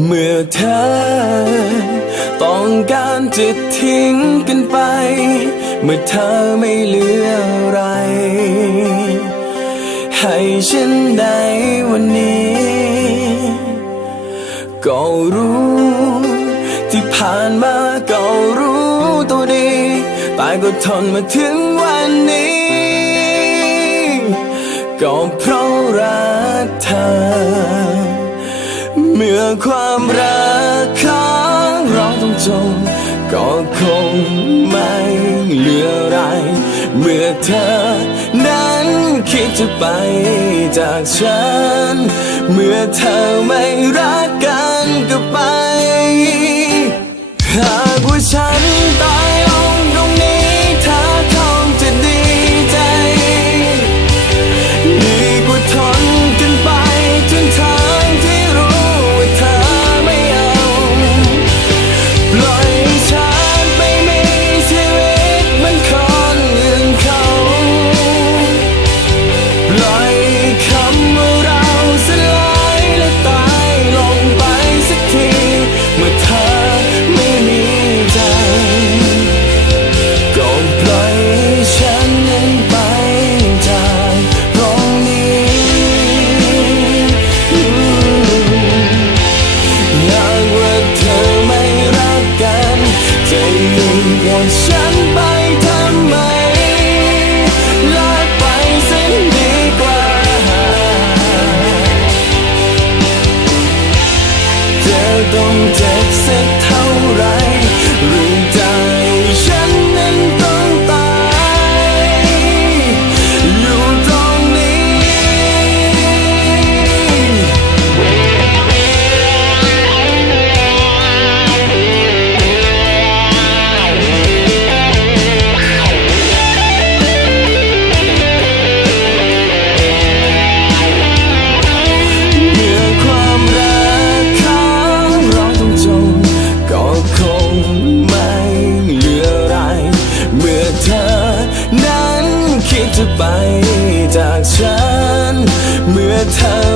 เมื่อเธอ ต้องการจะทิ้งกันไป เมื่อเธอไม่เหลืออะไร ให้ฉันได้วันนี้ ก็รู้ ที่ผ่านมาก็รู้ตัวดี แต่ก็ทนมาถึงวันนี้ื่อความรักของเราต้องจมก็คงไม่เหลืออะไร เมื่อเธอนั้นคิดจะไปจากฉัน เมื่อเธอไม่รักกันก็ไป Life ไปจากฉัน เมื่อเธอ